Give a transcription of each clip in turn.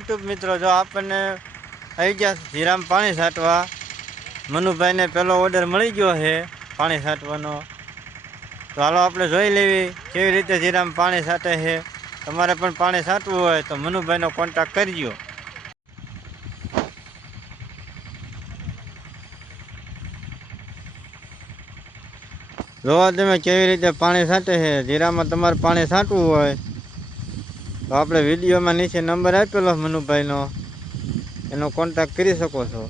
YouTube મિત્રો, જો આપણને આવી ગયા ધીરામ પાણી છાંટવા, મનુભાઈને પહેલો ઓર્ડર મળી ગયો છે પાણી છાંટવાનો. તો હાલો આપણે જોઈ લેવી કેવી રીતે ધીરામ પાણી છાંટે છે. તમારે પણ પાણી છાંટવું હોય તો મનુભાઈનો કોન્ટેક્ટ કરજો. જોવા તમે કેવી રીતે પાણી છાંટે છે? જીરામાં તમારે પાણી છાંટવું હોય તો આપણે વિડીયોમાં નીચે નંબર આપેલો મનુભાઈનો. એનો કોન્ટેક્ટ કરી શકો છો.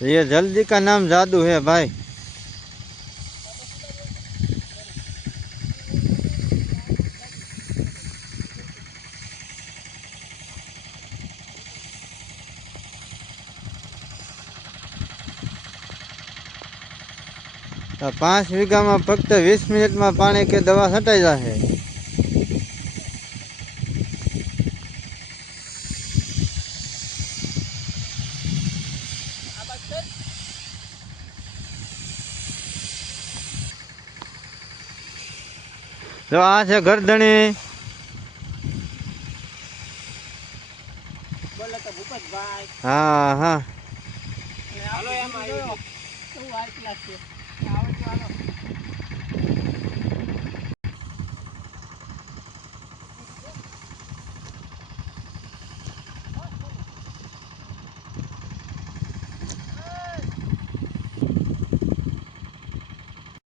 ये जल्दी का नाम जादू है भाई તો પાંચ વીઘામાં ફક્ત વીસ મિનિટમાં પાણી કે દવા છટાઈ જશે જો આ છે ગરદણી. હા હા. હાલો એમ આવ્યું